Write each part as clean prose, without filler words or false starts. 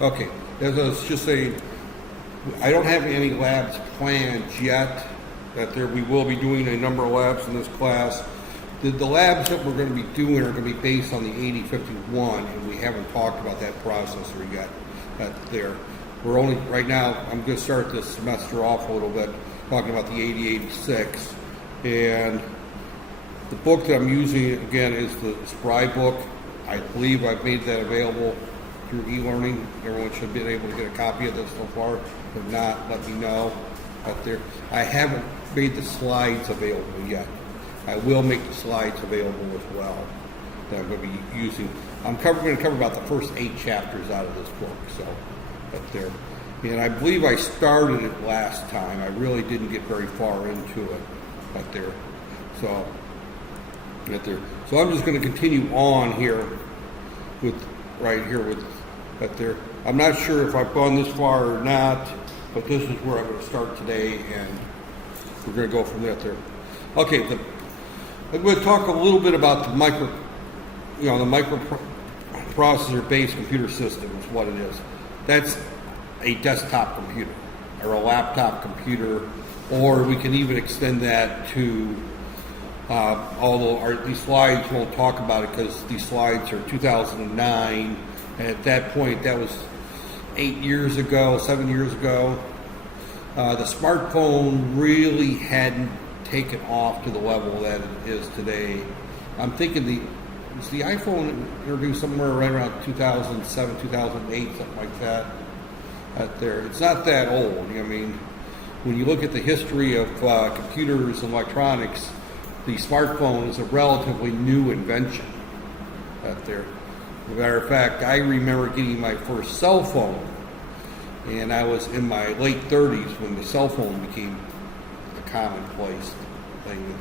Okay, as I was just saying, I don't have any labs planned yet. That we will be doing a number of labs in this class. The labs that we're going to be doing are going to be based on the 8051, and we haven't talked about that processor yet. We're only, right now, I'm going to start this semester off a little bit talking about the 8086. And the book that I'm using, again, is the Spry book. I believe I've made that available through e-learning. Everyone should be able to get a copy of this so far. If not, let me know out there. I haven't made the slides available yet. I will make the slides available as well that I'm going to be using. I'm going to cover about the first 8 chapters out of this book. So, up there. And I believe I started it last time. I really didn't get very far into it up there. So, up there. So I'm just going to continue on here with up there. I'm not sure if I've gone this far or not, but this is where I'm going to start today, and we're going to go from there. Okay, I'm going to talk a little bit about the microprocessor-based computer system is what it is. That's a desktop computer or a laptop computer, or we can even extend that to, although these slides won't talk about it because these slides are 2009, and at that point, that was 7 years ago. The smartphone really hadn't taken off to the level that it is today. I'm thinking was the iPhone introduced somewhere right around 2007, 2008, something like that. Out there, it's not that old. I mean, when you look at the history of computers and electronics, the smartphone is a relatively new invention. Out there, as a matter of fact, I remember getting my first cell phone, and I was in my late 30s when the cell phone became a commonplace thing.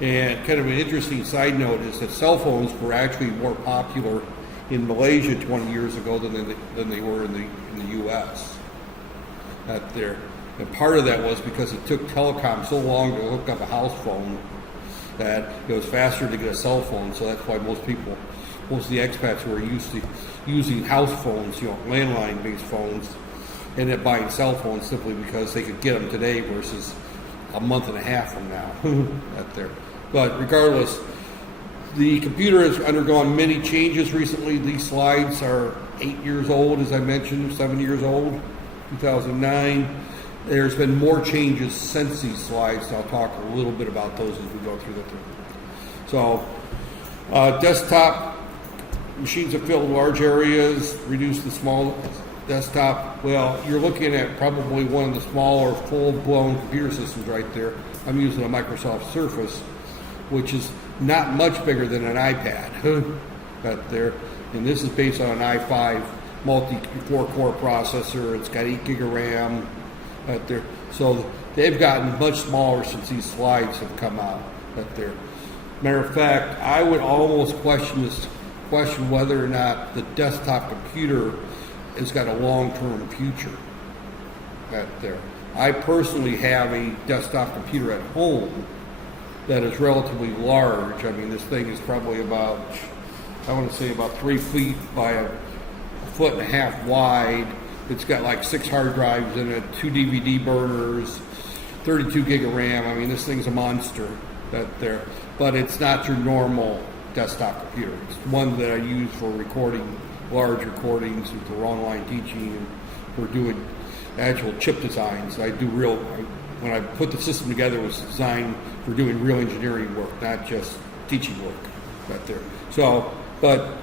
And kind of an interesting side note is that cell phones were actually more popular in Malaysia 20 years ago than they were in the U.S. Out there. And part of that was because it took telecom so long to hook up a house phone that it was faster to get a cell phone. So that's why most of the expats were used to using house phones, landline-based phones, and then buying cell phones simply because they could get them today versus a month and a half from now. Out there. But regardless, the computer has undergone many changes recently. These slides are 8 years old, as I mentioned, 7 years old, 2009. There's been more changes since these slides, so I'll talk a little bit about those as we go through the thing. So, desktop machines have filled large areas, reduced the small desktop. Well, you're looking at probably one of the smaller full-blown computer systems right there. I'm using a Microsoft Surface, which is not much bigger than an iPad out there. And this is based on an i5 4-core processor. It's got 8 gig of RAM out there. So they've gotten much smaller since these slides have come out there. Matter of fact, I would almost question whether or not the desktop computer has got a long-term future out there. I personally have a desktop computer at home that is relatively large. I mean, this thing is probably about, I want to say about 3 feet by a 1.5 feet wide. It's got like 6 hard drives in it, 2 DVD burners, 32 gig of RAM. I mean, this thing's a monster out there. But it's not your normal desktop computer. It's one that I use for recording large recordings and for online teaching and for doing actual chip designs. When I put the system together, it was designed for doing real engineering work, not just teaching work out there. So, but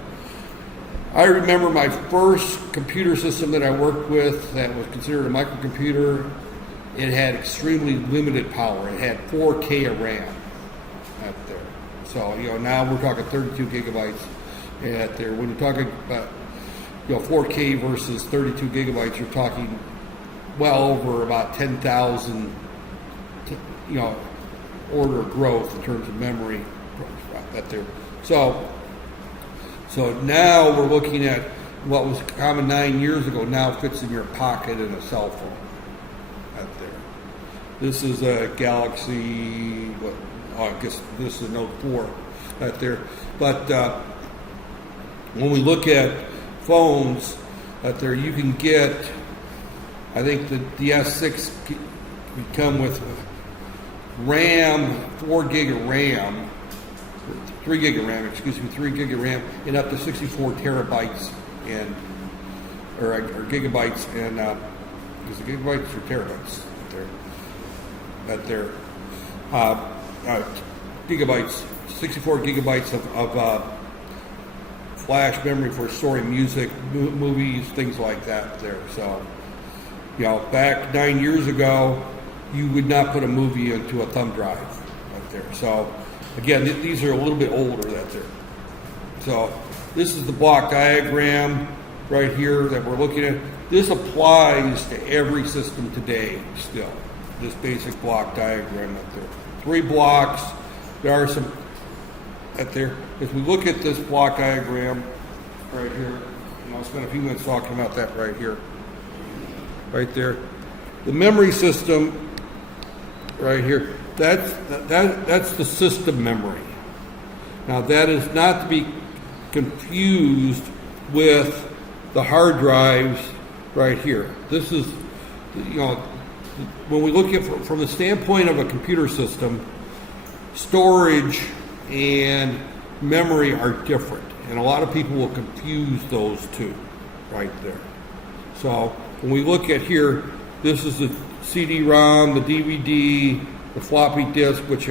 I remember my first computer system that I worked with that was considered a microcomputer. It had extremely limited power. It had 4K of RAM out there. So, now we're talking 32 gigabytes out there. When you're talking about, 4K versus 32 gigabytes, you're talking well over about 10,000, order of growth in terms of memory out there. So now we're looking at what was common 9 years ago now fits in your pocket in a cell phone out there. This is a Galaxy, I guess this is a Note 4 out there. But when we look at phones, that there you can get, I think the DS6 would come with RAM, 4 gig of RAM, 3 gig of RAM, 3 gig of RAM, and up to 64 terabytes and or gigabytes and is it gigabytes or terabytes? Gigabytes, 64 gigabytes of flash memory for storing music, movies, things like that there. So, you know, back 9 years ago, you would not put a movie into a thumb drive right there. So, again, these are a little bit older that there. So, this is the block diagram right here that we're looking at. This applies to every system today still. This basic block diagram right there. 3 blocks. There are some right there. As we look at this block diagram right here, and I'll spend a few minutes talking about that right here. Right there. The memory system right here, that's the system memory. Now that is not to be confused with the hard drives right here. This is, you know, when we look at from the standpoint of a computer system, storage and memory are different, and a lot of people will confuse those two right there. So when we look at here, this is the CD-ROM, the DVD, the floppy disk, which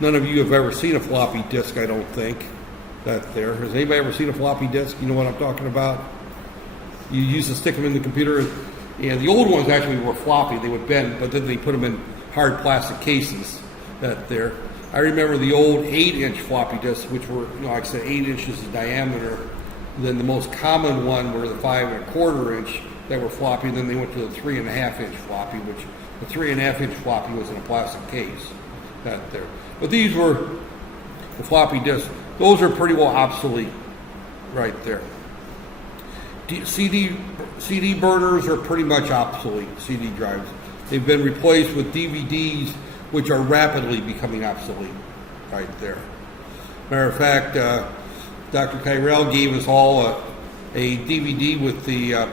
none of you have ever seen a floppy disk, I don't think. That there. Has anybody ever seen a floppy disk? You know what I'm talking about? You used to stick them in the computer, and the old ones actually were floppy. They would bend, but then they put them in hard plastic cases. That there. I remember the old 8-inch floppy disks, which were, you know, like I said, 8 inches in diameter. Then the most common one were the 5¼ inch that were floppy. Then they went to the 3½ inch floppy, which the 3½ inch floppy was in a plastic case. That there. But these were the floppy disks. Those are pretty well obsolete right there. CD burners are pretty much obsolete, CD drives. They've been replaced with DVDs, which are rapidly becoming obsolete right there. Matter of fact, Dr. Kyrell gave us all a DVD with the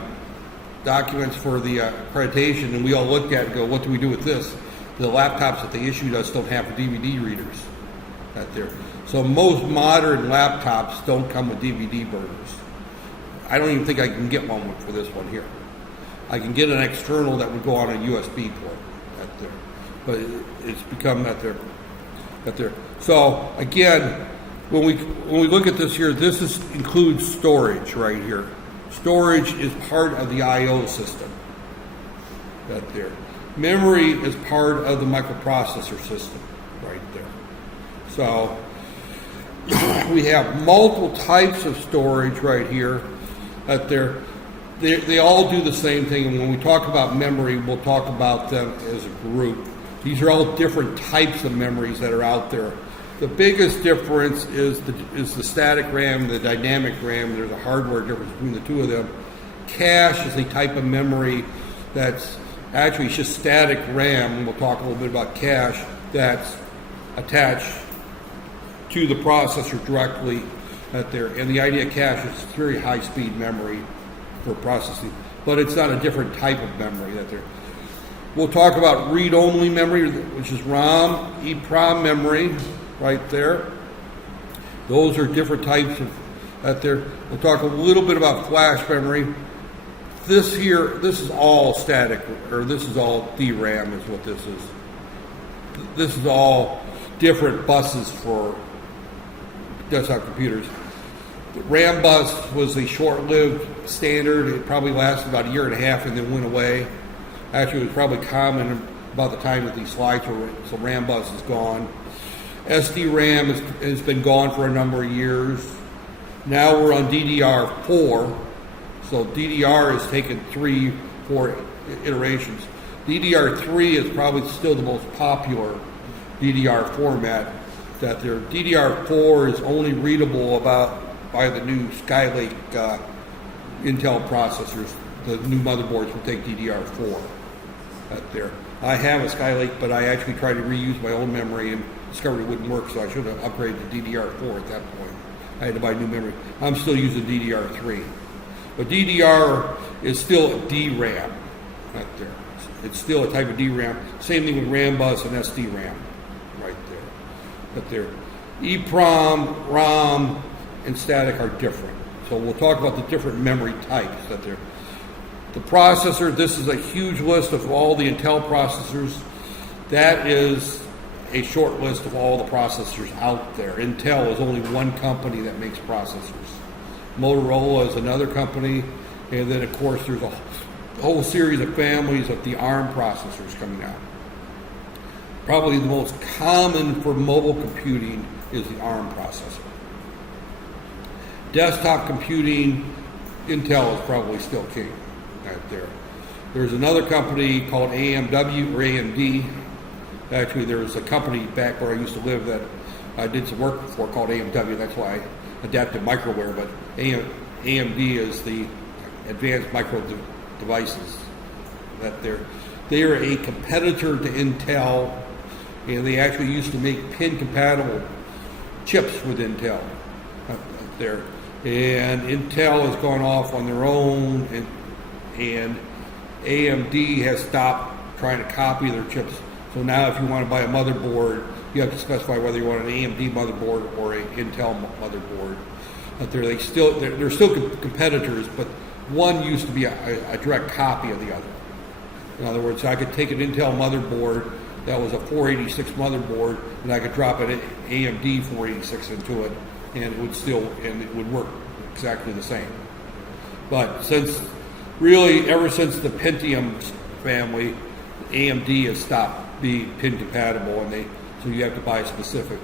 documents for the accreditation, and we all looked at it and go, what do we do with this? The laptops that they issued us don't have DVD readers right there. So most modern laptops don't come with DVD burners. I don't even think I can get one for this one here. I can get an external that would go on a USB port right there. But it's become that there. So again, when we look at this here, this includes storage right here. Storage is part of the I/O system. That there. Memory is part of the microprocessor system right there. So we have multiple types of storage right here. That there. They all do the same thing, and when we talk about memory, we'll talk about them as a group. These are all different types of memories that are out there. The biggest difference is the static RAM, the dynamic RAM. There's a hardware difference between the two of them. Cache is a type of memory that's actually just static RAM, and we'll talk a little bit about cache, that's attached to the processor directly out there. And the idea of cache is very high-speed memory for processing, but it's not a different type of memory that there. We'll talk about read-only memory, which is ROM, EEPROM memory, right there. Those are different types of that there. We'll talk a little bit about flash memory. This here, this is all static, or this is all DRAM is what this is. This is all different buses for desktop computers. The RAM bus was a short-lived standard. It probably lasted about 1.5 years and then went away. Actually, it was probably common about the time that these slides were written, so RAM bus is gone. SD-RAM has been gone for a number of years. Now we're on DDR4. So DDR has taken 3-4 iterations. DDR3 is probably still the most popular DDR format. That there, DDR4 is only readable by the new Skylake Intel processors. The new motherboards will take DDR4. There, I have a Skylake, but I actually tried to reuse my own memory and discovered it wouldn't work, so I should have upgraded to DDR4 at that point. I had to buy new memory. I'm still using DDR3. But DDR is still a DRAM right there. It's still a type of DRAM. Same thing with RAM bus and SDRAM right there. But there, EEPROM, ROM, and static are different. So we'll talk about the different memory types that there. The processor, this is a huge list of all the Intel processors. That is a short list of all the processors out there. Intel is only one company that makes processors. Motorola is another company, and then of course there's a whole series of families of the ARM processors coming out. Probably the most common for mobile computing is the ARM processor. Desktop computing, Intel is probably still king right there. There's another company called AMW or AMD. Actually, there was a company back where I used to live that I did some work for called AMW. That's why I adapted microware, but AMD is the advanced micro devices. That they are a competitor to Intel, and they actually used to make pin-compatible chips with Intel there. And Intel has gone off on their own, and AMD has stopped trying to copy their chips. So now if you want to buy a motherboard, you have to specify whether you want an AMD motherboard or an Intel motherboard. But they're still competitors, but one used to be a direct copy of the other. In other words, I could take an Intel motherboard that was a 486 motherboard, and I could drop an AMD 486 into it, and it would work exactly the same. But ever since the Pentium family, AMD has stopped being pin compatible, and so you have to buy specific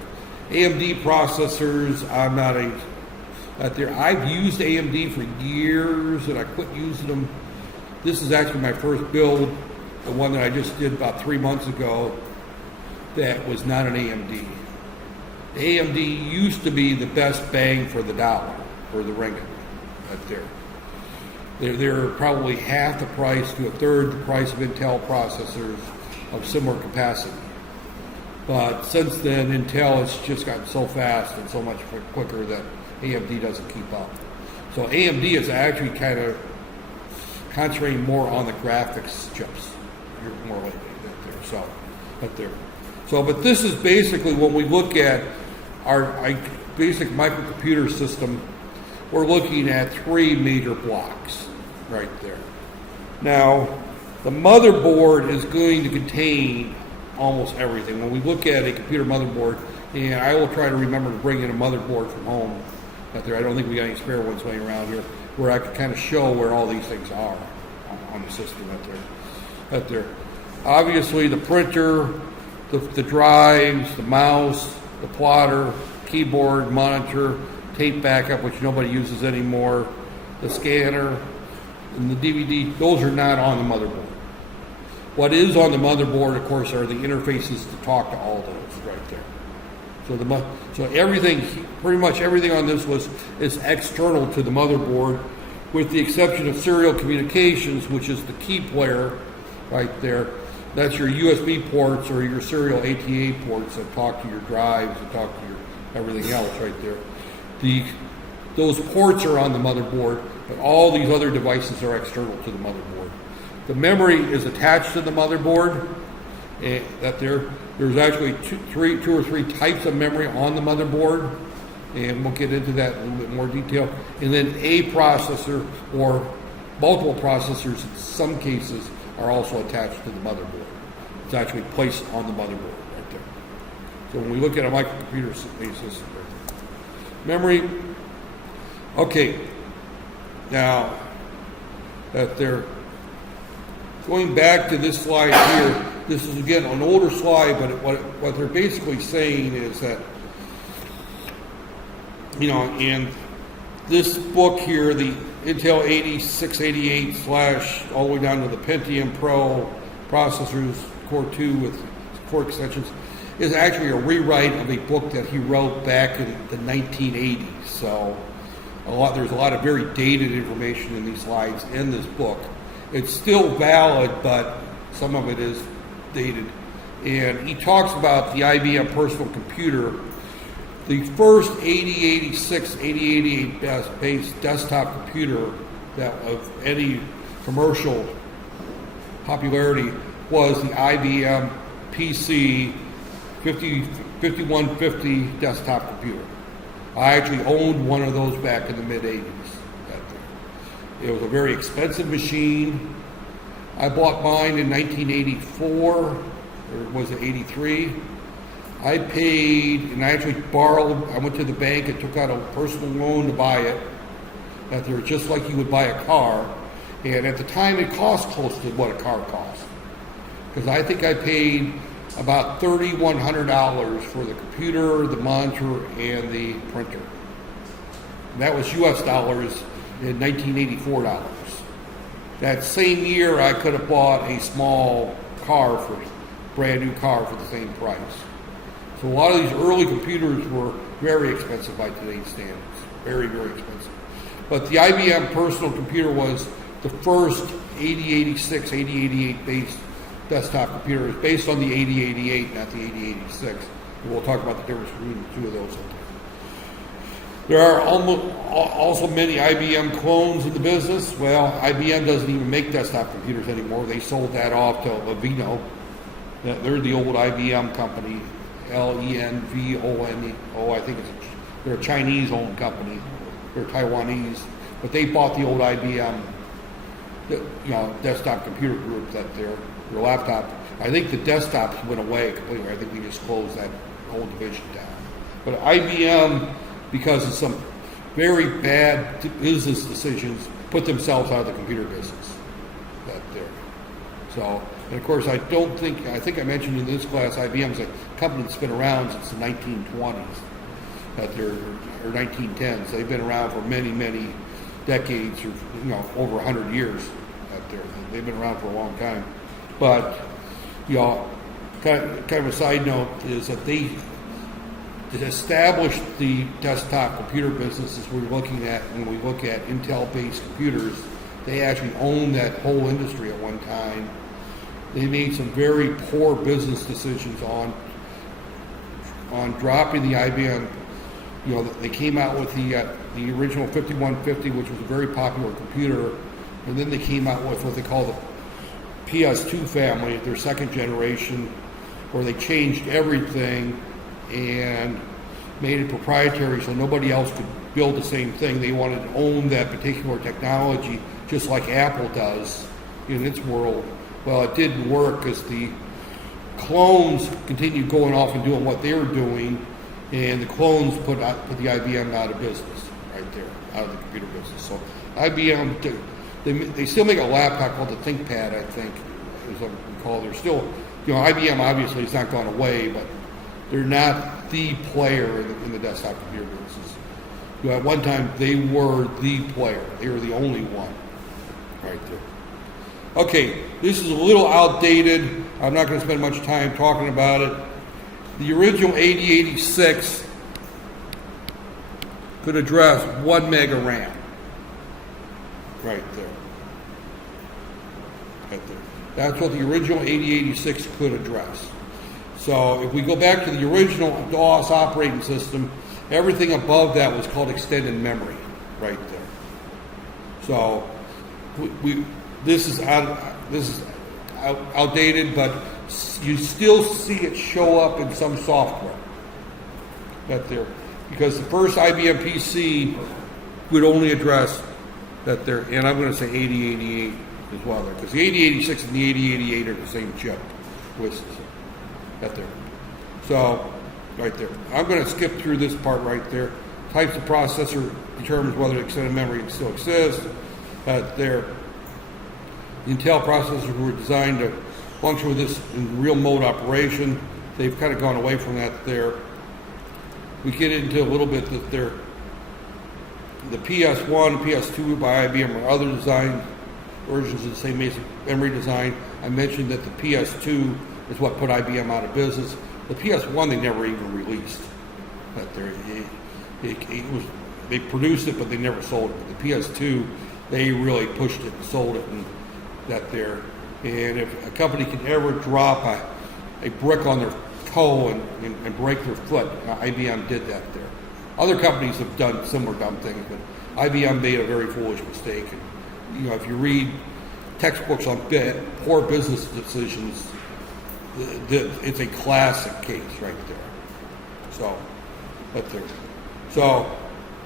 AMD processors. I'm not out there. I've used AMD for years, and I quit using them. This is actually my first build, the one that I just did about 3 months ago. That was not an AMD. AMD used to be the best bang for the dollar, or the ringgit, right there. They're probably half the price to a third the price of Intel processors of similar capacity. But since then, Intel has just gotten so fast and so much quicker that AMD doesn't keep up. So AMD is actually kind of concentrating more on the graphics chips. You're more likely there. But this is basically when we look at our basic microcomputer system, we're looking at three major blocks right there. Now, the motherboard is going to contain almost everything. When we look at a computer motherboard, and I will try to remember to bring in a motherboard from home out there. I don't think we got any spare ones laying around here where I could kind of show where all these things are on the system out there. Obviously, the printer, the drives, the mouse, the plotter, keyboard, monitor, tape backup, which nobody uses anymore, the scanner, and the DVD, those are not on the motherboard. What is on the motherboard, of course, are the interfaces to talk to all those right there. So everything, pretty much everything on this list is external to the motherboard, with the exception of serial communications, which is the key player right there. That's your USB ports or your serial ATA ports that talk to your drives and talk to your everything else right there. Those ports are on the motherboard, but all these other devices are external to the motherboard. The memory is attached to the motherboard. There's actually two or three types of memory on the motherboard, and we'll get into that in a little bit more detail. And then a processor or multiple processors in some cases are also attached to the motherboard. It's actually placed on the motherboard right there. So when we look at a microcomputer basis, memory. Okay, now that they're going back to this slide here, this is again an older slide, but what they're basically saying is that, in this book here, the Intel 8688 / all the way down to the Pentium Pro processors, Core 2 with core extensions, is actually a rewrite of a book that he wrote back in the 1980s. So there's a lot of very dated information in these slides in this book. It's still valid, but some of it is dated. And he talks about the IBM personal computer. The first 8086, 8088 based desktop computer that of any commercial popularity was the IBM PC 5150 desktop computer. I actually owned one of those back in the mid-80s. It was a very expensive machine. I bought mine in 1984, or was it 83? I paid, and I actually borrowed, I went to the bank and took out a personal loan to buy it. That they're just like you would buy a car. And at the time it cost close to what a car cost. Because I think I paid about $3,100 for the computer, the monitor, and the printer. And that was US dollars in 1984 dollars. That same year I could have bought a small car brand new car for the same price. So a lot of these early computers were very expensive by today's standards. Very, very expensive. But the IBM personal computer was the first 8086, 8088 based desktop computer. It was based on the 8088, not the 8086. And we'll talk about the difference between the two of those. There are also many IBM clones in the business. Well, IBM doesn't even make desktop computers anymore. They sold that off to Lenovo. They're the old IBM company, Lenvone. I think they're a Chinese-owned company. They're Taiwanese, but they bought the old IBM, desktop computer group that their laptop. I think the desktops went away completely. I think we just closed that whole division down. But IBM, because of some very bad business decisions, put themselves out of the computer business. So, and of course, I think I mentioned in this class, IBM's a company that's been around since the 1920s, or 1910s. They've been around for many, many decades, or over 100 years. They've been around for a long time. But kind of a side note is that they established the desktop computer business as we're looking at when we look at Intel-based computers. They actually owned that whole industry at one time. They made some very poor business decisions on dropping the IBM. They came out with the original 5150, which was a very popular computer, and then they came out with what they call the PS2 family, their second generation, where they changed everything and made it proprietary so nobody else could build the same thing. They wanted to own that particular technology, just like Apple does in its world. Well, it didn't work because the clones continued going off and doing what they were doing, and the clones put the IBM out of business, right there, out of the computer business. So IBM, they still make a laptop called the ThinkPad, I think, is what we call it. They're still, IBM obviously has not gone away, but they're not the player in the desktop computer business. At one time, they were the player. They were the only one, right there. Okay, this is a little outdated. I'm not going to spend much time talking about it. The original 8086 could address 1 mega RAM. Right there. Right there. That's what the original 8086 could address. So if we go back to the original DOS operating system, everything above that was called extended memory, right there. So this is outdated, but you still see it show up in some software. That there, because the first IBM PC would only address that there, and I'm going to say 8088 as well there, because the 8086 and the 8088 are the same chip. That there. So, right there. I'm going to skip through this part right there. Types of processor determines whether extended memory still exists. There. Intel processors were designed to function with this in real mode operation. They've kind of gone away from that there. We get into a little bit that the PS1 and PS2 by IBM or other design versions of the same memory design. I mentioned that the PS2 is what put IBM out of business. The PS1 they never even released. They produced it, but they never sold it. But the PS2, they really pushed it and sold it, and that there. And if a company can ever drop a brick on their toe and break their foot, IBM did that there. Other companies have done similar dumb things, but IBM made a very foolish mistake, and if you read textbooks on poor business decisions, it's a classic case right there. So,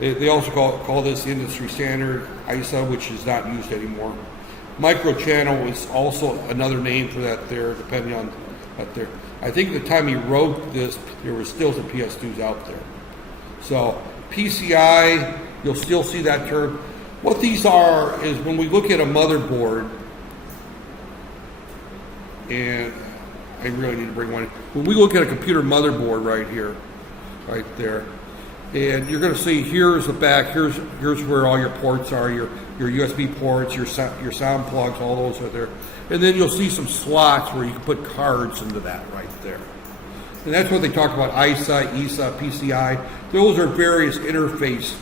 they also call this industry standard ISA, which is not used anymore. Microchannel is also another name for that there, depending on that there. I think at the time he wrote this, there was still some PS2s out there. So PCI, you'll still see that term. What these are is when we look at a motherboard, and I really need to bring one. When we look at a computer motherboard right here, right there, and you're going to see here's the back, here's where all your ports are, your USB ports, your sound plugs, all those are there. And then you'll see some slots where you can put cards into that right there. And that's what they talk about, ISA, ESA, PCI. Those are various interface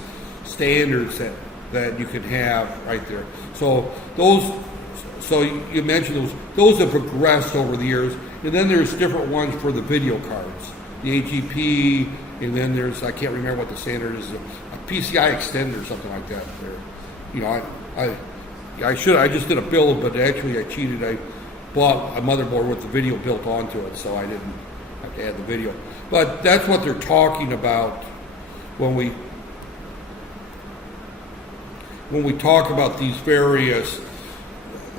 standards that you can have right there. So you mentioned those have progressed over the years. And then there's different ones for the video cards, the AGP, and then there's, I can't remember what the standard is, a PCI extender or something like that there. I just did a build, but actually I cheated. I bought a motherboard with the video built onto it, so I didn't have to add the video. But that's what they're talking about when we talk about these various,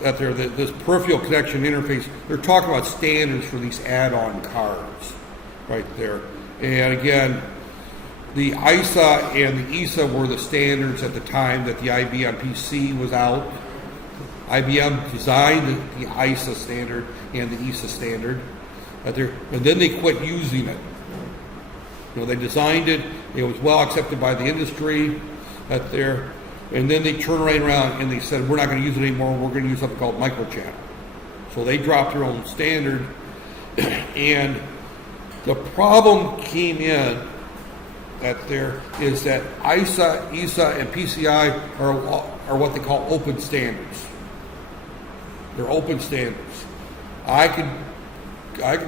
this peripheral connection interface. They're talking about standards for these add-on cards right there. And again, the ISA and the ESA were the standards at the time that the IBM PC was out. IBM designed the ISA standard and the ESA standard, and then they quit using it. They designed it; it was well accepted by the industry, and then they turned right around and they said, "We're not going to use it anymore. We're going to use something called microchannel." So they dropped their own standard, and the problem came in that there is that ISA, ESA, and PCI are what they call open standards. They're open standards. I could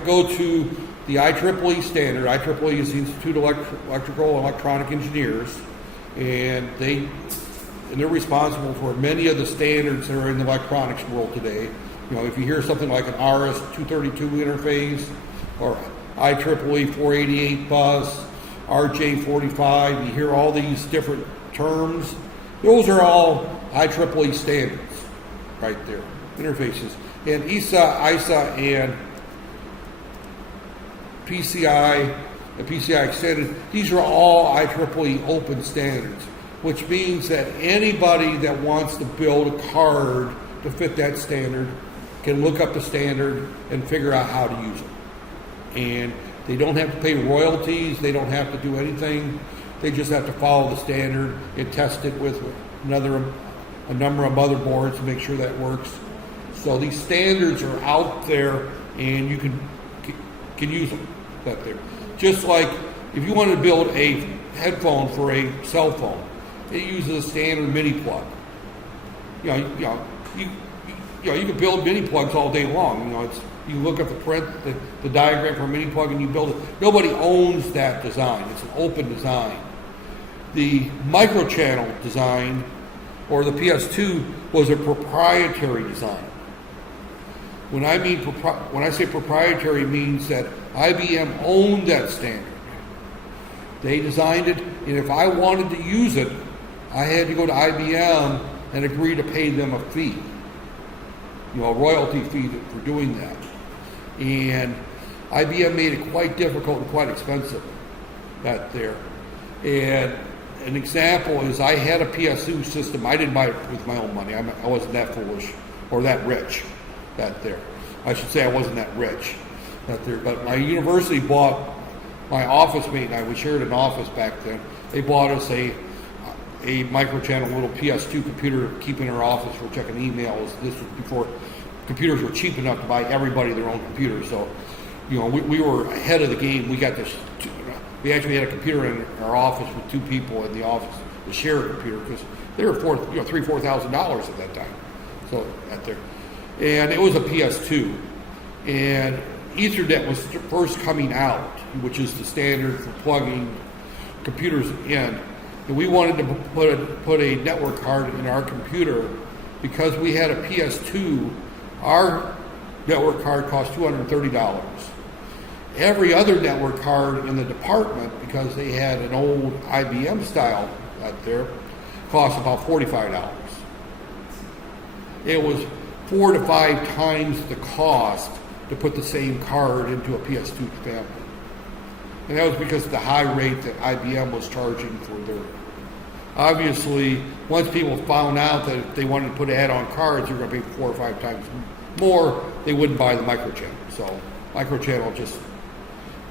go to the IEEE standard. IEEE is the Institute of Electrical and Electronic Engineers, and they're responsible for many of the standards that are in the electronics world today. If you hear something like an RS-232 interface or IEEE 488 bus, RJ45, you hear all these different terms. Those are all IEEE standards right there, interfaces. And ESA, ISA, and PCI, and PCI extended, these are all IEEE open standards, which means that anybody that wants to build a card to fit that standard can look up the standard and figure out how to use it. And they don't have to pay royalties. They don't have to do anything. They just have to follow the standard and test it with a number of motherboards to make sure that works. So these standards are out there, and you can use them out there. Just like if you want to build a headphone for a cell phone, it uses a standard mini plug. You can build mini plugs all day long. You look at the print, the diagram for a mini plug, and you build it. Nobody owns that design. It's an open design. The microchannel design, or the PS2, was a proprietary design. When I say proprietary, it means that IBM owned that standard. They designed it, and if I wanted to use it, I had to go to IBM and agree to pay them a fee, a royalty fee for doing that. And IBM made it quite difficult and quite expensive that there. And an example is I had a PS2 system. I didn't buy it with my own money. I wasn't that foolish or that rich that there. I should say I wasn't that rich that there. But my university bought, my office mate and I, we shared an office back then. They bought us a microchannel little PS2 computer to keep in our office for checking emails. This was before computers were cheap enough to buy everybody their own computer. So, we were ahead of the game. We got this. We actually had a computer in our office with two people in the office to share a computer because they were $4,000 at that time. So at there, and it was a PS2, and Ethernet was first coming out, which is the standard for plugging computers in. And we wanted to put a network card in our computer, because we had a PS2, our network card cost $230. Every other network card in the department, because they had an old IBM style out there, cost about $45. It was 4 to 5 times the cost to put the same card into a PS2 family. And that was because of the high rate that IBM was charging for their. Obviously, once people found out that if they wanted to put add-on cards, they were going to pay 4 or 5 times more, they wouldn't buy the microchannel. So microchannel just,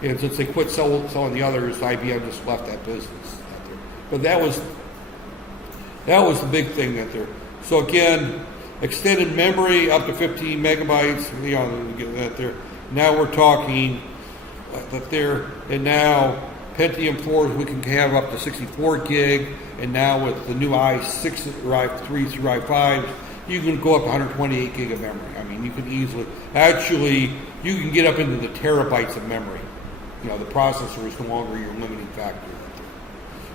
and since they quit selling the others, IBM just left that business out there. But that was the big thing out there. So again, extended memory up to 15 megabytes, that there. Now we're talking that there, and now Pentium 4s we can have up to 64 gig, and now with the new i6 or i3 through i5s, you can go up to 128 gig of memory. I mean, you can easily, actually, you can get up into the terabytes of memory. The processor is no longer your limiting factor.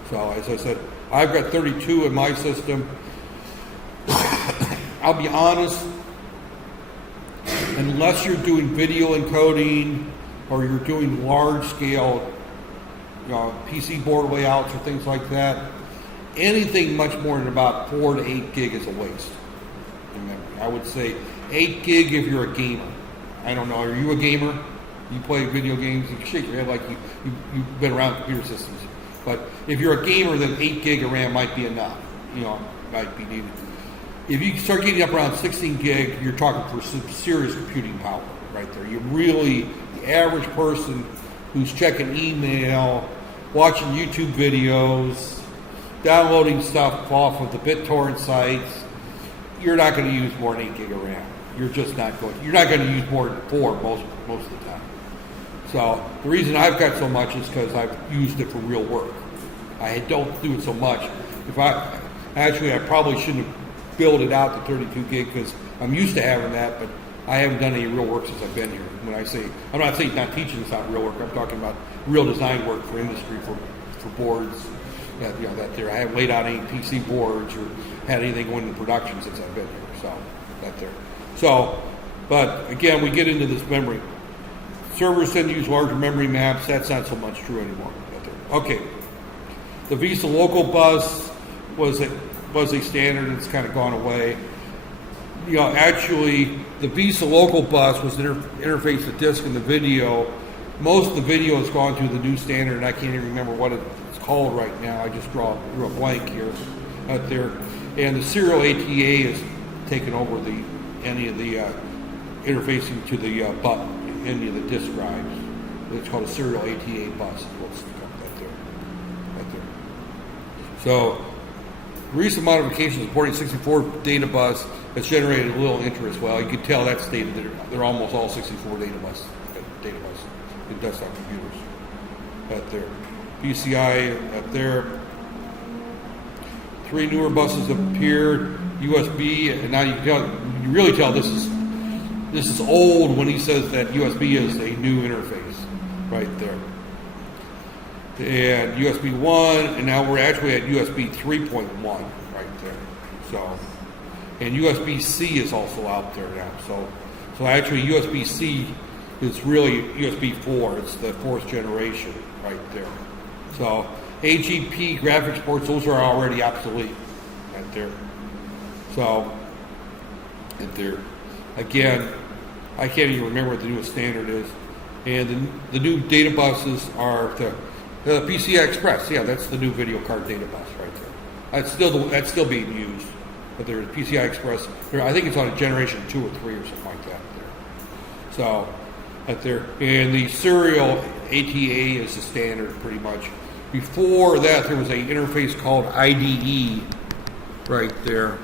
So as I said, I've got 32 in my system. I'll be honest, unless you're doing video encoding or you're doing large scale PC board layouts or things like that, anything much more than about 4 to 8 gig is a waste in memory. I would say 8 gig if you're a gamer. I don't know, are you a gamer? You play video games? You can shake your head like you've been around computer systems. But if you're a gamer, then 8 gig of RAM might be enough. Might be needed. If you start getting up around 16 gig, you're talking for some serious computing power right there. You really, the average person who's checking email, watching YouTube videos, downloading stuff off of the BitTorrent sites, you're not going to use more than 8 gig of RAM. You're just not going. You're not going to use more than 4 most of the time. So the reason I've got so much is because I've used it for real work. I don't do it so much. I probably shouldn't have built it out to 32 gig because I'm used to having that, but I haven't done any real work since I've been here. When I say, I'm not saying not teaching is not real work. I'm talking about real design work for industry, for boards. That there. I haven't laid out any PC boards or had anything going into production since I've been here. So that there. So, but again, we get into this memory. Servers tend to use larger memory maps. That's not so much true anymore. Okay. The VESA local bus was a standard. It's kind of gone away. Actually, the VESA local bus was the interface the disk and the video. Most of the video has gone through the new standard, and I can't even remember what it's called right now. I just drew a blank here out there. And the serial ATA has taken over any of the interfacing to the any of the disk drives. It's called a serial ATA bus. Right there. So, recent modifications supporting 64 data bus has generated a little interest. Well, you can tell that's stated that they're almost all 64 data bus in desktop computers. Right there. PCI up there. 3 newer buses appeared. USB, and now you really tell this is old when he says that USB is a new interface right there. And USB 1, and now we're actually at USB 3.1 right there. So, and USB-C is also out there now. So actually USB-C is really USB 4. It's the 4th generation right there. So AGP graphics ports, those are already obsolete right there. So, again, I can't even remember what the newest standard is. And the new data buses are the PCI Express. Yeah, that's the new video card data bus right there. That's still being used. But there's PCI Express. I think it's on a generation 2 or 3 or something like that. So, and the serial ATA is the standard pretty much. Before that, there was an interface called IDE right there,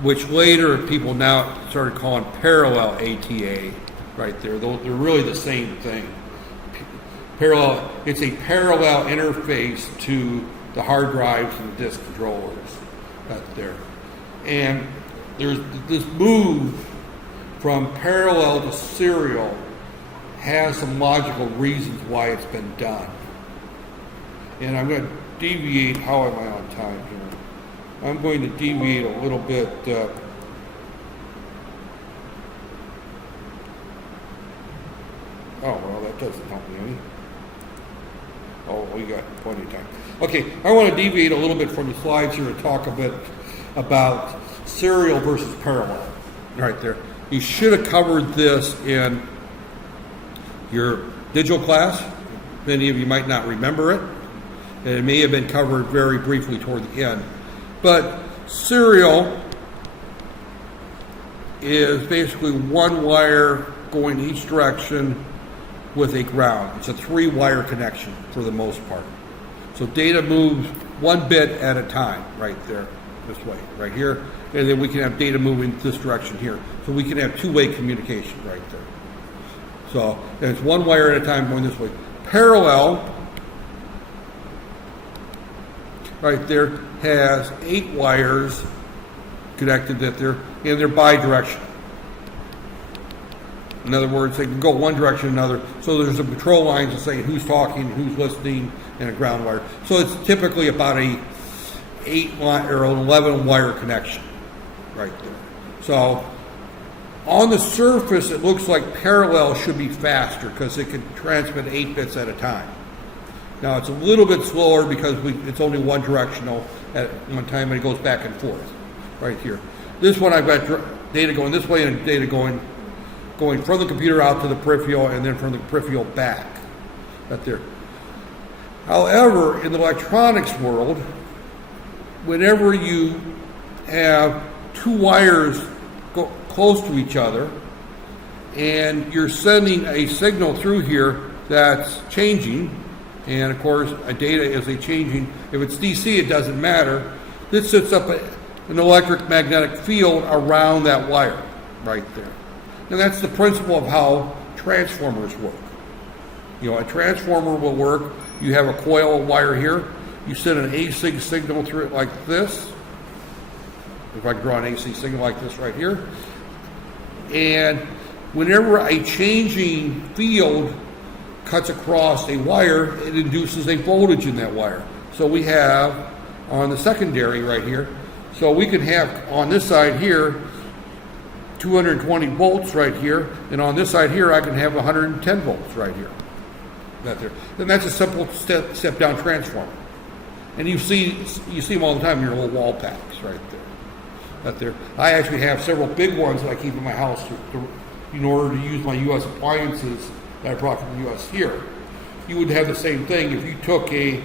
which later people now started calling parallel ATA right there. They're really the same thing. It's a parallel interface to the hard drives and the disk controllers right there. And there's this move from parallel to serial has some logical reasons why it's been done. And I'm going to deviate. How am I on time here? I'm going to deviate a little bit doesn't help me any. Oh, we got plenty of time. Okay, I want to deviate a little bit from the slides here and talk a bit about serial versus parallel. Right there. You should have covered this in your digital class. Many of you might not remember it, and it may have been covered very briefly toward the end. But serial is basically one wire going each direction with a ground. It's a 3-wire connection for the most part. So data moves 1 bit at a time right there, this way, right here. And then we can have data moving this direction here. So we can have 2-way communication right there. So and it's 1 wire at a time going this way. Parallel, right there, has 8 wires connected that they're bidirectional. In other words, they can go one direction or another. So there's a control line to say who's talking, who's listening, and a ground wire. So it's typically about a 11 wire connection right there. So on the surface, it looks like parallel should be faster because it can transmit 8 bits at a time. Now it's a little bit slower because it's only one directional at one time, and it goes back and forth right here. This one I've got data going this way and data going from the computer out to the peripheral and then from the peripheral back right there. However, in the electronics world, whenever you have 2 wires go close to each other and you're sending a signal through here that's changing, and of course a data is a changing, if it's DC it doesn't matter, this sets up an electric magnetic field around that wire right there. And that's the principle of how transformers work. You know, a transformer will work, you have a coil of wire here, you send an AC signal through it like this. If I can draw an AC signal like this right here. And whenever a changing field cuts across a wire, it induces a voltage in that wire. So we have on the secondary right here, so we can have on this side here 220 volts right here, and on this side here I can have 110 volts right here. And that's a simple step down transformer. And you see them all the time in your little wall packs right there. I actually have several big ones that I keep in my house in order to use my U.S. appliances that I brought from the U.S. here. You would have the same thing if you took a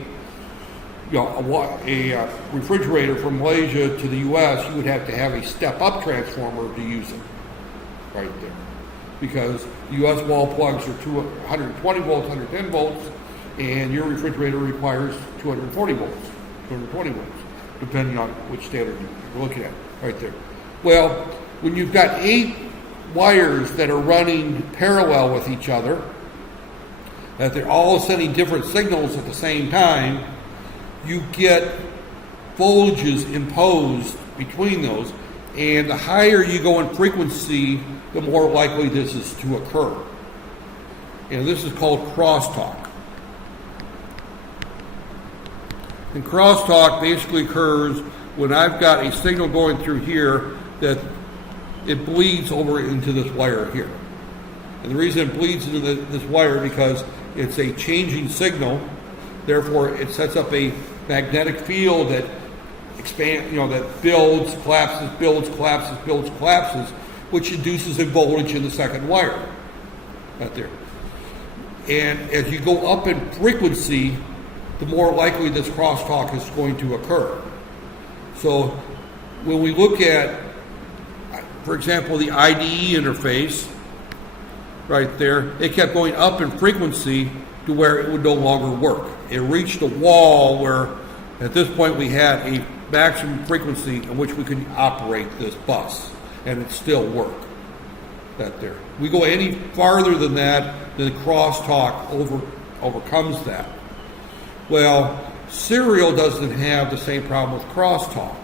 refrigerator from Malaysia to the U.S. You would have to have a step-up transformer to use it right there, because the U.S. wall plugs are 120 volts, 110 volts, and your refrigerator requires 240 volts, 220 volts, depending on which standard you're looking at right there. Well, when you've got 8 wires that are running parallel with each other, that they're all sending different signals at the same time, you get voltages imposed between those, and the higher you go in frequency, the more likely this is to occur. And this is called crosstalk. And crosstalk basically occurs when I've got a signal going through here that it bleeds over into this wire here. And the reason it bleeds into this wire because it's a changing signal, therefore it sets up a magnetic field that expands, that builds, collapses, builds, collapses, builds, collapses, which induces a voltage in the second wire right there. And as you go up in frequency, the more likely this crosstalk is going to occur. So when we look at, for example, the IDE interface right there, it kept going up in frequency to where it would no longer work. It reached a wall where at this point we had a maximum frequency in which we could operate this bus, and it still worked right there. We go any farther than that, then crosstalk overcomes that. Well, serial doesn't have the same problem with crosstalk.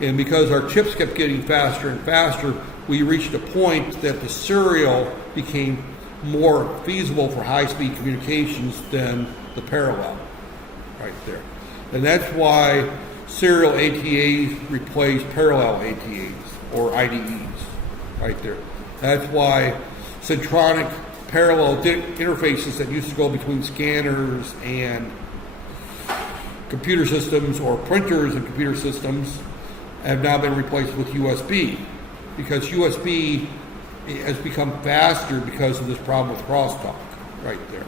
And because our chips kept getting faster and faster, we reached a point that the serial became more feasible for high-speed communications than the parallel right there. And that's why serial ATAs replace parallel ATAs or IDEs right there. That's why Centronic parallel interfaces that used to go between scanners and computer systems, or printers and computer systems, have now been replaced with USB, because USB has become faster because of this problem with crosstalk right there.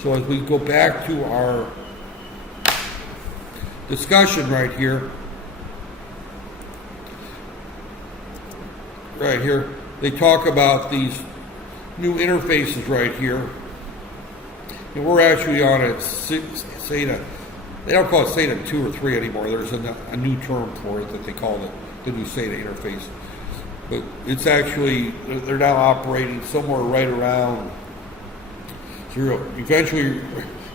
So as we go back to our discussion right here, they talk about these new interfaces right here, and we're actually on a SATA. They don't call it SATA 2 or 3 anymore. There's a new term for it that they call the new SATA interface. But it's actually, they're now operating somewhere right around 0. Eventually,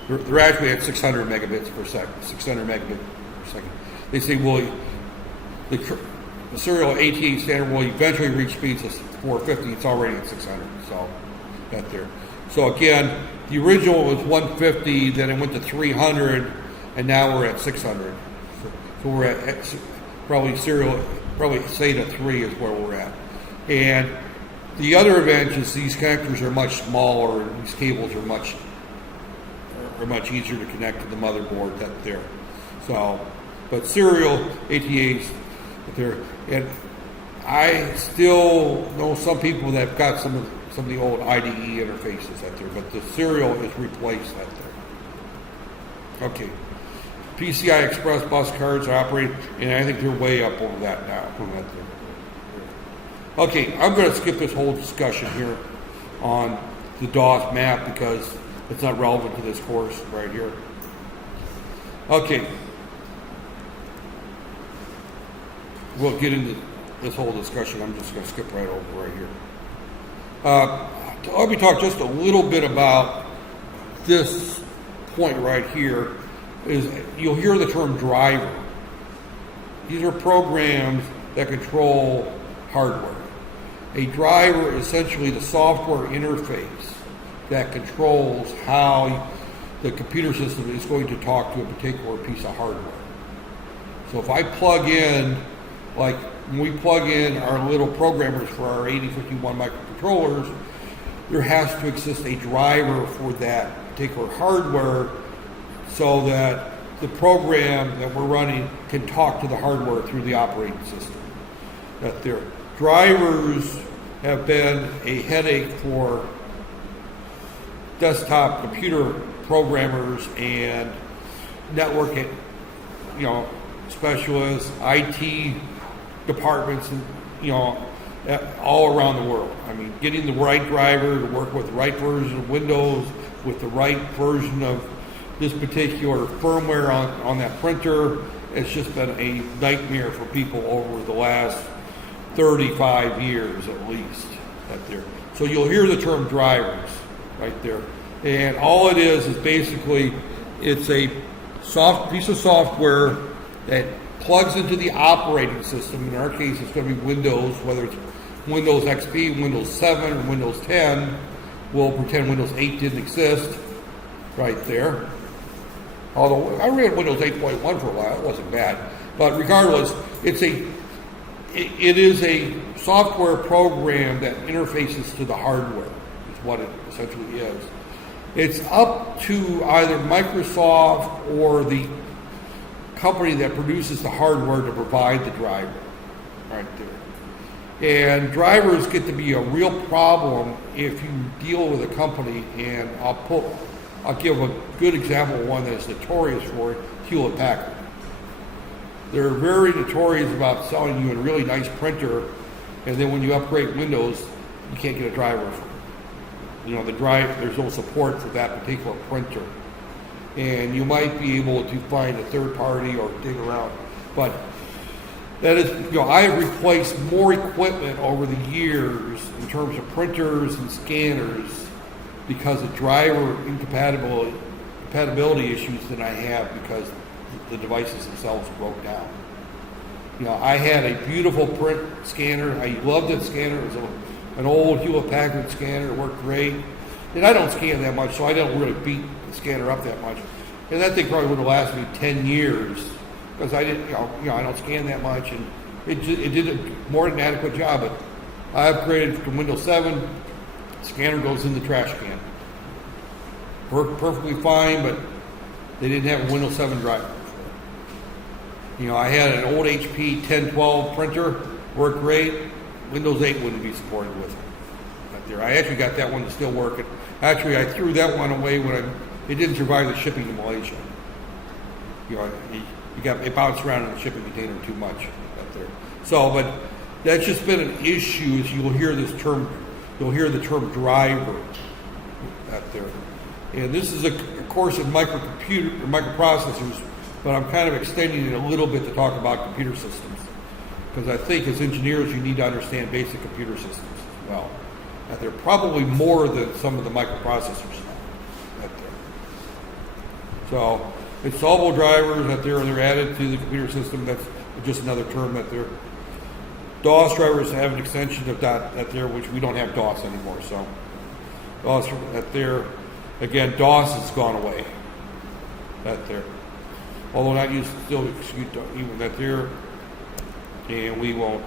they're actually at 600 megabits per second. 600 megabits per second. They say, well, the serial ATA standard will eventually reach speeds of 450. It's already at 600. So, that there. So again, the original was 150, then it went to 300, and now we're at 600. So we're at probably SATA 3 is where we're at. And the other advantage is these connectors are much smaller, and these cables are much easier to connect to the motherboard that there. So, but serial ATAs there, and I still know some people that have got some of the old IDE interfaces out there, but the serial is replaced out there. Okay. PCI Express bus cards are operating, and I think they're way up over that now. Okay, I'm going to skip this whole discussion here on the DOS map because it's not relevant to this course right here. Okay. We'll get into this whole discussion. I'm just going to skip right over right here. Let me talk just a little bit about this point right here. Is you'll hear the term driver. These are programs that control hardware. A driver is essentially the software interface that controls how the computer system is going to talk to a particular piece of hardware. So if I plug in, like when we plug in our little programmers for our 8051 microcontrollers, there has to exist a driver for that particular hardware so that the program that we're running can talk to the hardware through the operating system. That their drivers have been a headache for desktop computer programmers and networking, specialists, IT departments, and all around the world. I mean, getting the right driver to work with the right version of Windows, with the right version of this particular firmware on that printer, it's just been a nightmare for people over the last 35 years at least. Right there. So you'll hear the term drivers right there. And all it is basically, it's a piece of software that plugs into the operating system. In our case, it's going to be Windows, whether it's Windows XP, Windows 7, or Windows 10. We'll pretend Windows 8 didn't exist right there. Although I ran Windows 8.1 for a while, it wasn't bad. But regardless, it is a software program that interfaces to the hardware, is what it essentially is. It's up to either Microsoft or the company that produces the hardware to provide the driver right there. And drivers get to be a real problem if you deal with a company, and I'll give a good example of one that's notorious for it, Hewlett-Packard. They're very notorious about selling you a really nice printer, and then when you upgrade Windows, you can't get a driver for it. There's no support for that particular printer. And you might be able to find a third party or dig around. But that is, I have replaced more equipment over the years in terms of printers and scanners because of driver compatibility issues than I have because the devices themselves broke down. I had a beautiful print scanner. I loved that scanner. It was an old Hewlett-Packard scanner. It worked great. And I don't scan that much, so I don't really beat the scanner up that much. And that thing probably would have lasted me 10 years because I didn't, I don't scan that much, and it did a more than adequate job. But I upgraded from Windows 7 Scanner goes in the trash can. Worked perfectly fine, but they didn't have a Windows 7 driver. You know, I had an old HP 1012 printer, worked great. Windows 8 wouldn't be supported with it. Right there. I actually got that one to still work. Actually, I threw that one away when it didn't survive the shipping to Malaysia. You know, it bounced around in the shipping container too much out there. So, but that's just been an issue. Is you'll hear the term driver out there, and this is a course in microprocessors, but I'm kind of extending it a little bit to talk about computer systems, because I think as engineers you need to understand basic computer systems as well. That they're probably more than some of the microprocessors out there. So it's solvable drivers that they're added to the computer system. That's just another term that they're. DOS drivers have an extension of that there, which we don't have DOS anymore. So DOS that there, again, DOS has gone away. That there, although not used, still execute even that there, and we won't.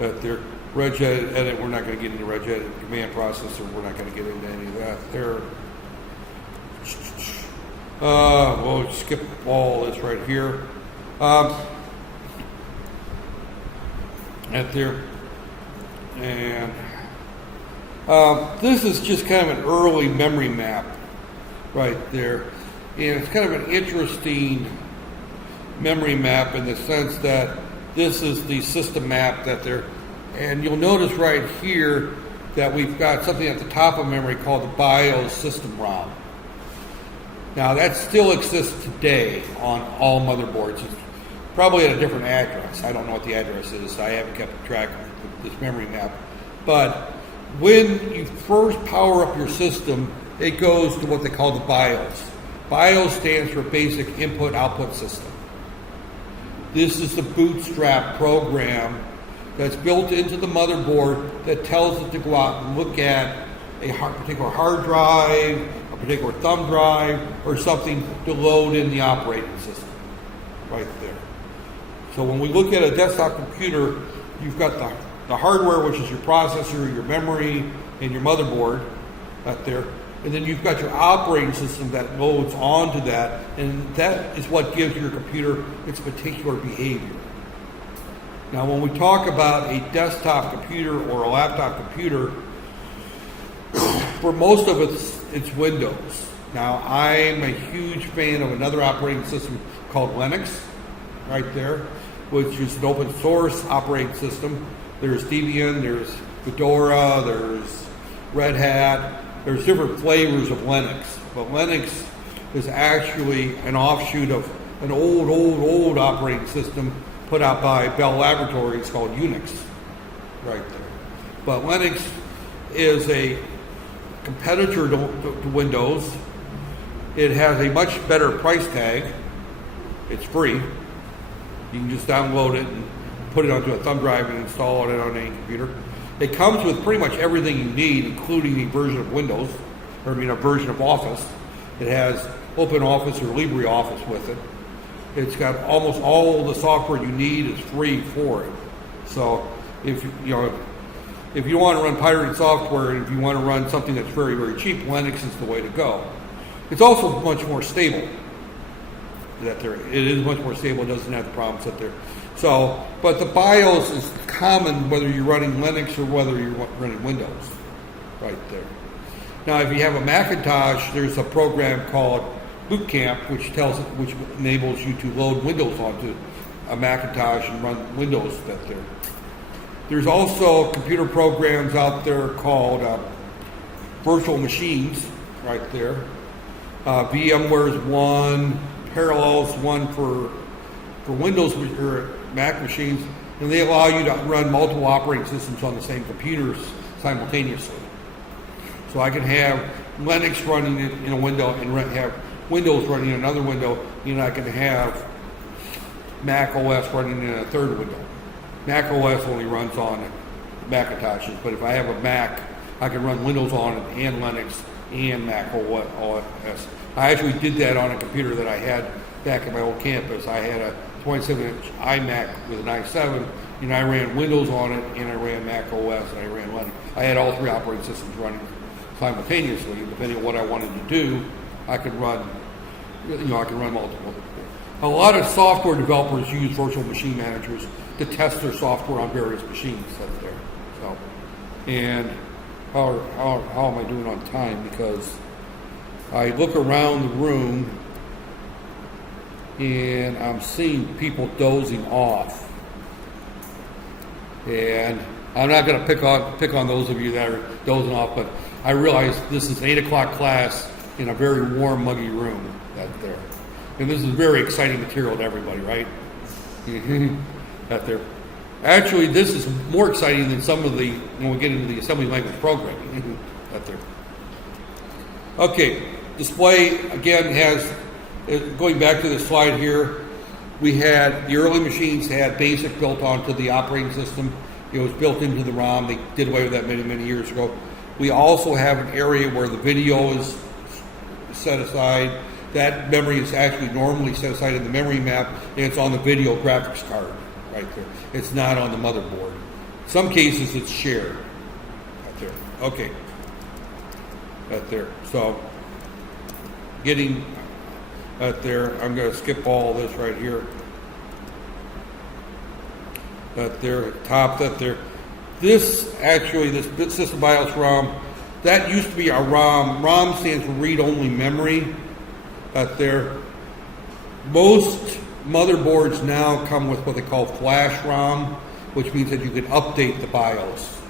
That there, regedit, we're not going to get into regedit. Command processor, we're not going to get into any of that. There. We'll skip all this right here. At there, and this is just kind of an early memory map right there, and it's kind of an interesting memory map in the sense that this is the system map that they're, and you'll notice right here that we've got something at the top of memory called the BIOS system ROM. Now that still exists today on all motherboards. It's probably at a different address. I don't know what the address is. I haven't kept track of this memory map. But when you first power up your system, it goes to what they call the BIOS. BIOS stands for Basic Input-Output System. This is the bootstrap program that's built into the motherboard that tells it to go out and look at a particular hard drive, a particular thumb drive, or something to load in the operating system. Right there. So when we look at a desktop computer, you've got the hardware, which is your processor, your memory, and your motherboard out there. And then you've got your operating system that loads onto that, and that is what gives your computer its particular behavior. Now when we talk about a desktop computer or a laptop computer, for most of it's Windows. Now I'm a huge fan of another operating system called Linux, right there, which is an open source operating system. There's Debian, there's Fedora, there's Red Hat, there's different flavors of Linux. But Linux is actually an offshoot of an old operating system put out by Bell Laboratories called Unix, right there. But Linux is a competitor to Windows. It has a much better price tag. It's free. You can just download it and put it onto a thumb drive and install it on any computer. It comes with pretty much everything you need, including a version of Windows, a version of Office. It has OpenOffice or LibreOffice with it. It's got almost all the software you need is free for it. So if you want to run pirated software and if you want to run something that's very, very cheap, Linux is the way to go. It's also much more stable. It is much more stable. It doesn't have the problems that there. So, but the BIOS is common whether you're running Linux or whether you're running Windows, right there. Now, if you have a Macintosh, there's a program called Boot Camp, which enables you to load Windows onto a Macintosh and run Windows that there. There's also computer programs out there called virtual machines, right there. VMware's one. Parallels one for Windows or Mac machines, and they allow you to run multiple operating systems on the same computers simultaneously. So I can have Linux running in a window and have Windows running in another window, and I can have Mac OS running in a third window. Mac OS only runs on Macintoshes, but if I have a Mac, I can run Windows on it and Linux and Mac OS. I actually did that on a computer that I had back at my old campus. I had a 27-inch iMac with an i7, and I ran Windows on it, and I ran Mac OS, and I ran Linux. I had all 3 operating systems running simultaneously. Depending on what I wanted to do, I could run, I could run multiple. A lot of software developers use virtual machine managers to test their software on various machines up there. So, and how am I doing on time? Because I look around the room and I'm seeing people dozing off. And I'm not going to pick on those of you that are dozing off, but I realize this is 8 o'clock class in a very warm, muggy room out there. And this is very exciting material to everybody, right? Out there. Actually, this is more exciting than some of the, when we get into the assembly language programming out there. Okay, display again has, going back to the slide here, we had, the early machines had BASIC built onto the operating system. It was built into the ROM. They did away with that many, many years ago. We also have an area where the video is set aside. That memory is actually normally set aside in the memory map, and it's on the video graphics card right there. It's not on the motherboard. In some cases, it's shared right there. Okay, right there. So, getting right there, I'm going to skip all this right here. Right there, top, that there. This actually, this system BIOS ROM, that used to be a ROM. ROM stands for read-only memory. Out there, most motherboards now come with what they call flash ROM, which means that you can update the BIOS.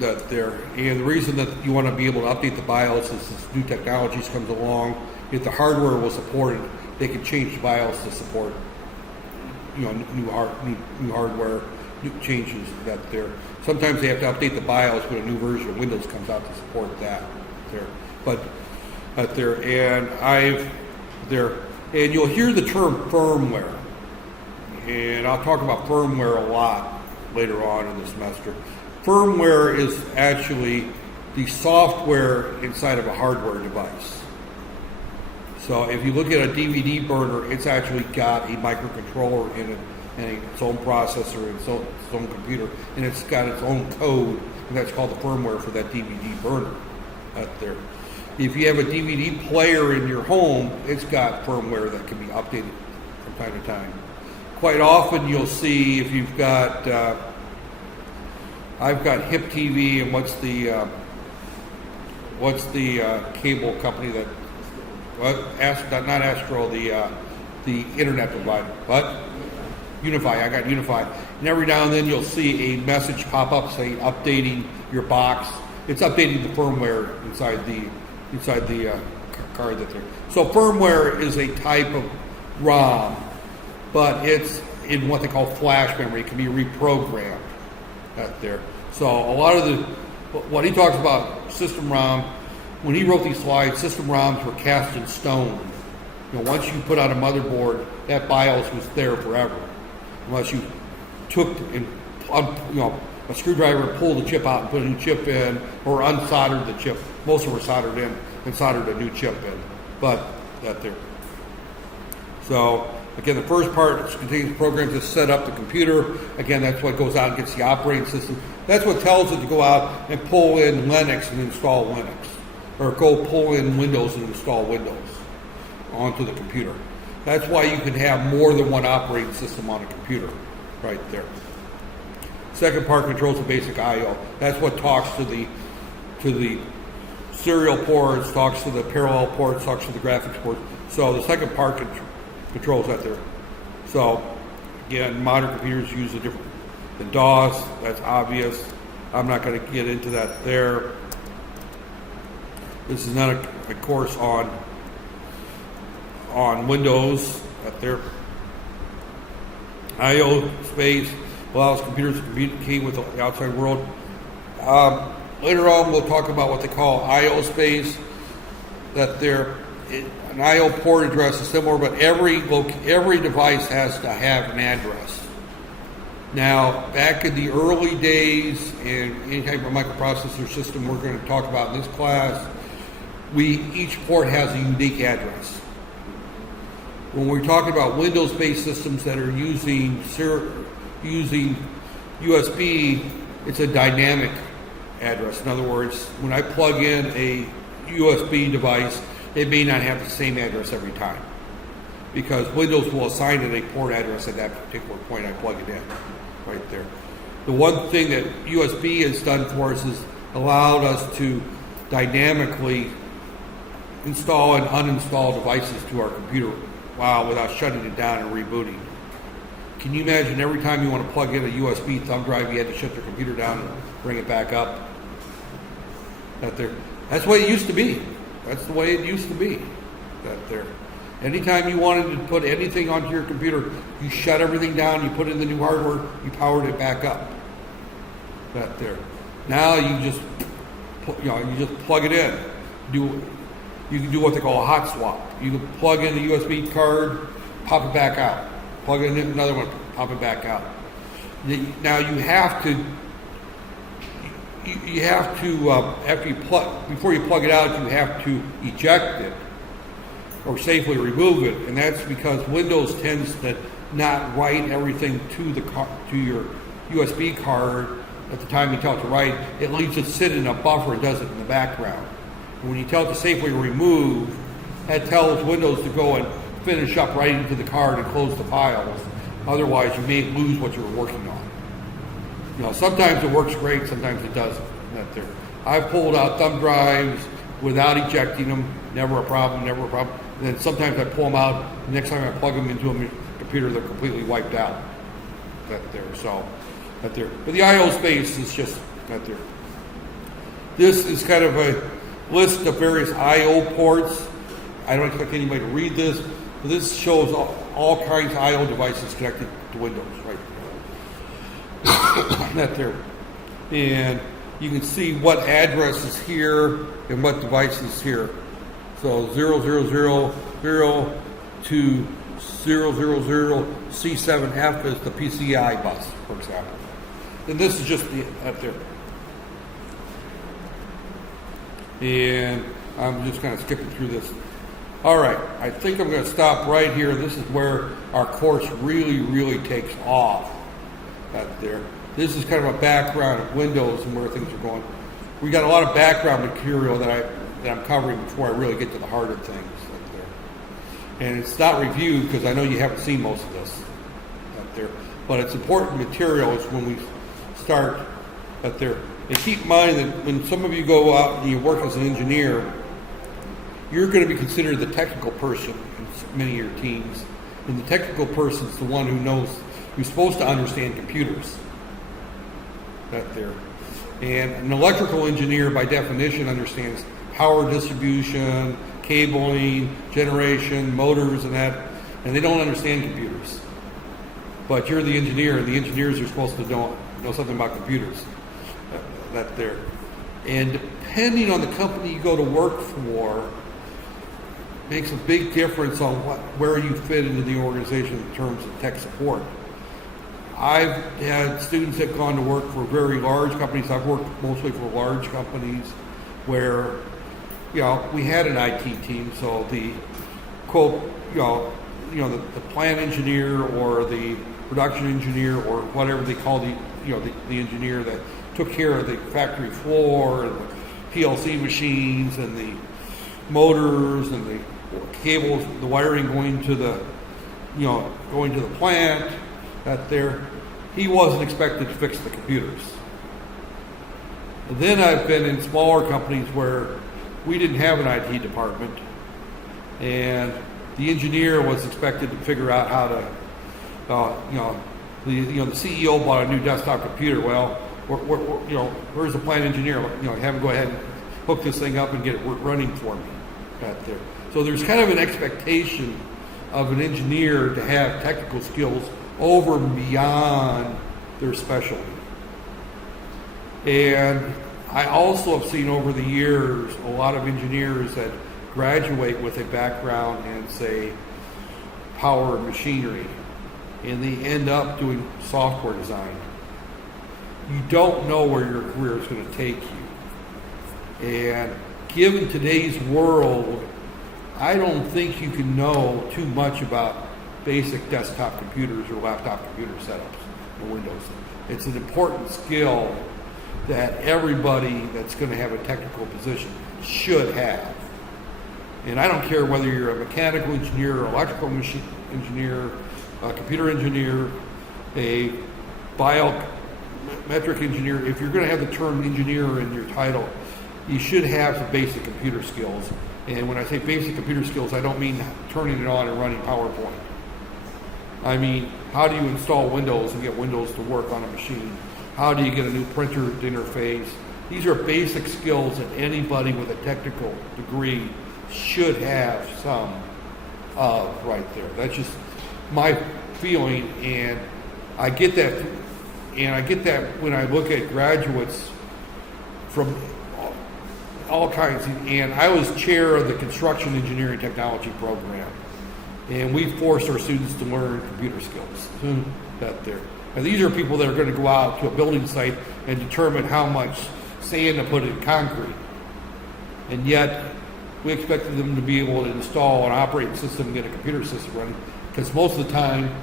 That there, and the reason that you want to be able to update the BIOS is as new technologies comes along. If the hardware will support it, they can change the BIOS to support, new hardware, new changes that there. Sometimes they have to update the BIOS when a new version of Windows comes out to support that there. But out there, and and you'll hear the term firmware, and I'll talk about firmware a lot later on in the semester. Firmware is actually the software inside of a hardware device. So if you look at a DVD burner, it's actually got a microcontroller in it, and its own processor, and its own computer, and it's got its own code, and that's called the firmware for that DVD burner out there. If you have a DVD player in your home, it's got firmware that can be updated from time to time. Quite often you'll see if you've got, I've got HIP TV, and what's the cable company that, not Astro, the internet provider, but Unify. I got Unify. And every now and then you'll see a message pop up saying updating your box. It's updating the firmware inside the card that there. So firmware is a type of ROM, but it's in what they call flash memory. It can be reprogrammed out there. So a lot of what he talks about system ROM, when he wrote these slides, system ROMs were cast in stone. Once you put on a motherboard, that BIOS was there forever, unless you took and a screwdriver and pulled the chip out and put a new chip in, or unsoldered the chip. Most of them were soldered in and soldered a new chip in, but that there. So again, the first part contains programs to set up the computer. Again, that's what goes out and gets the operating system. That's what tells it to go out and pull in Linux and install Linux, or go pull in Windows and install Windows onto the computer. That's why you can have more than one operating system on a computer right there. Second part controls the basic I/O. That's what talks to the serial ports, talks to the parallel ports, talks to the graphics ports. So the second part controls that there. So again, modern computers use a different than DOS. That's obvious. I'm not going to get into that there. This is not a course on Windows. That there. I/O space allows computers to communicate with the outside world. Later on, we'll talk about what they call I/O space. That an I/O port address is similar, but every device has to have an address. Now, back in the early days, in any type of microprocessor system we're going to talk about in this class, each port has a unique address. When we're talking about Windows-based systems that are using USB, it's a dynamic address. In other words, when I plug in a USB device, it may not have the same address every time, because Windows will assign it a port address at that particular point I plug it in, right there. The one thing that USB has done for us is allowed us to dynamically install and uninstall devices to our computer without shutting it down and rebooting. Can you imagine every time you want to plug in a USB thumb drive, you had to shut your computer down and bring it back up? That's the way it used to be. That's the way it used to be. Anytime you wanted to put anything onto your computer, you shut everything down, you put in the new hardware, you powered it back up. Now you just plug it in. You can do what they call a hot swap. You can plug in the USB card, pop it back out. Plug in another one, pop it back out. Now you have to before you plug it out, you have to eject it or safely remove it, and that's because Windows tends to not write everything to your USB card at the time you tell it to write. It leaves it sit in a buffer and does it in the background. And when you tell it to safely remove, that tells Windows to go and finish up writing to the card and close the files. Otherwise, you may lose what you were working on. Sometimes it works great, sometimes it doesn't. I've pulled out thumb drives without ejecting them, never a problem. And then sometimes I pull them out, the next time I plug them into a computer, they're completely wiped out. But the I/O space is just not there. This is kind of a list of various I/O ports. I don't expect anybody to read this, but this shows all kinds of I/O devices connected to Windows, right there. And you can see what address is here and what device is here. So 0000 to 000C7F is the PCI bus, for example. And this is just up there. And I'm just kind of skipping through this. All right, I think I'm going to stop right here. This is where our course really takes off. This is kind of a background of Windows and where things are going. We got a lot of background material that I'm covering before I really get to the heart of things. And it's not reviewed because I know you haven't seen most of this but it's important material is when we start And keep in mind that when some of you go out and you work as an engineer, you're going to be considered the technical person in many of your teams. And the technical person is the one who's supposed to understand computers. And an electrical engineer, by definition, understands power distribution, cabling, generation, motors, and that. And they don't understand computers. But you're the engineer, and the engineers are supposed to know something about computers. And depending on the company you go to work for, makes a big difference on where you fit into the organization in terms of tech support. I've had students that have gone to work for very large companies. I've worked mostly for large companies where, we had an IT team. So the quote, the plant engineer or the production engineer or whatever they call the engineer that took care of the factory floor and the PLC machines and the motors and the cables, the wiring going to the plant. He wasn't expected to fix the computers. And then I've been in smaller companies where we didn't have an IT department, and the engineer was expected to figure out how to, the CEO bought a new desktop computer. Well, where's the plant engineer? Have him go ahead and hook this thing up and get it running for me. So there's kind of an expectation of an engineer to have technical skills over and beyond their specialty. And I also have seen over the years a lot of engineers that graduate with a background in, say, power and machinery, and they end up doing software design. You don't know where your career is going to take you. And given today's world, I don't think you can know too much about basic desktop computers or laptop computer setups or Windows. It's an important skill, that everybody that's going to have a technical position should have. And I don't care whether you're a mechanical engineer, electrical machine engineer, a computer engineer, a biometric engineer. If you're going to have the term engineer in your title, you should have some basic computer skills. And when I say basic computer skills, I don't mean turning it on and running PowerPoint. I mean, how do you install Windows and get Windows to work on a machine? How do you get a new printer to interface? These are basic skills that anybody with a technical degree should have some of right there. That's just my feeling, and I get that. And I get that when I look at graduates from all kinds. And I was chair of the construction engineering technology program, and we forced our students to learn computer skills. That there. And these are people that are going to go out to a building site and determine how much sand to put in concrete. And yet, we expected them to be able to install an operating system and get a computer system running, because most of the time,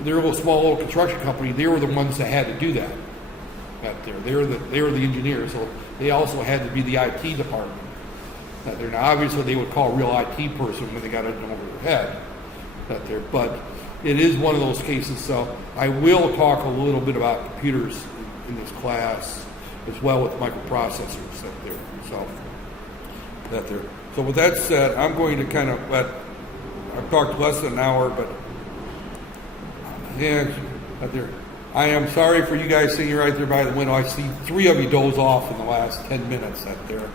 they're a small little construction company. They were the ones that had to do that. Out there, they were the engineers, so they also had to be the IT department. Out there. Now, obviously, they would call a real IT person when they got it over their head. Out there, but it is one of those cases. So I will talk a little bit about computers in this class, as well with microprocessors out there. So that there. So with that said, I'm going to kind of I've talked less than an hour, but yeah, out there. I am sorry for you guys sitting right there by the window. I see 3 of you doze off in the last 10 minutes out there.